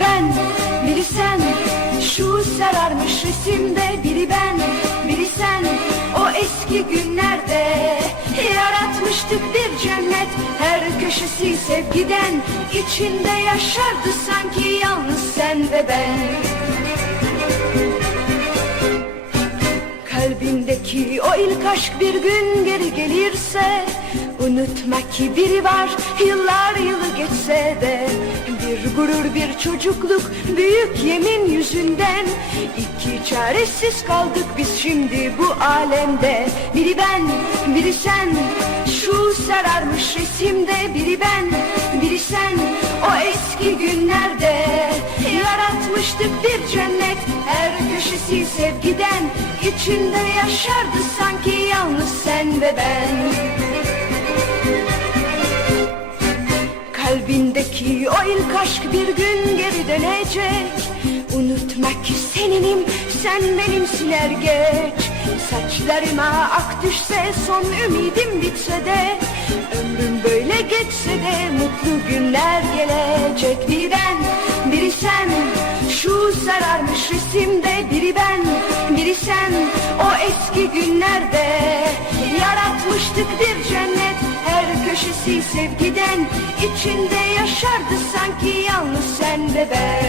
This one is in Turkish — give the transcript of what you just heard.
Ben, biri sen. Şu sararmış resimde Biri ben, biri sen. O eski günlerde Yaratmıştık bir cennet. Her köşesi sevgiden içinde yaşardı sanki Yalnız sen ve ben. Kalbindeki o ilk aşk bir gün geri gelirse Unutma ki biri var yıllar yılı geçse de gurur bir çocukluk büyük yemin yüzünden. İki çaresiz kaldık biz şimdi bu alemde. Biri ben biri sen şu sararmış resimde. Biri ben biri sen o eski günlerde. Yaratmıştık bir cennet her köşesi sevgiden. İçinde yaşardı sanki yalnız sen ve ben Kalbindeki o ilk aşk bir gün geri dönecek. Unutma ki seninim sen benimsin er geç. Saçlarıma ak düşse son ümidim bitse de. Ömrüm böyle geçse de mutlu günler gelecek. Biri ben biri sen şu sararmış resimde Biri ben. Biri sen o eski günlerde Yaratmıştık bir cennet sevgiden içinde yaşardı sanki yalnız sen ve ben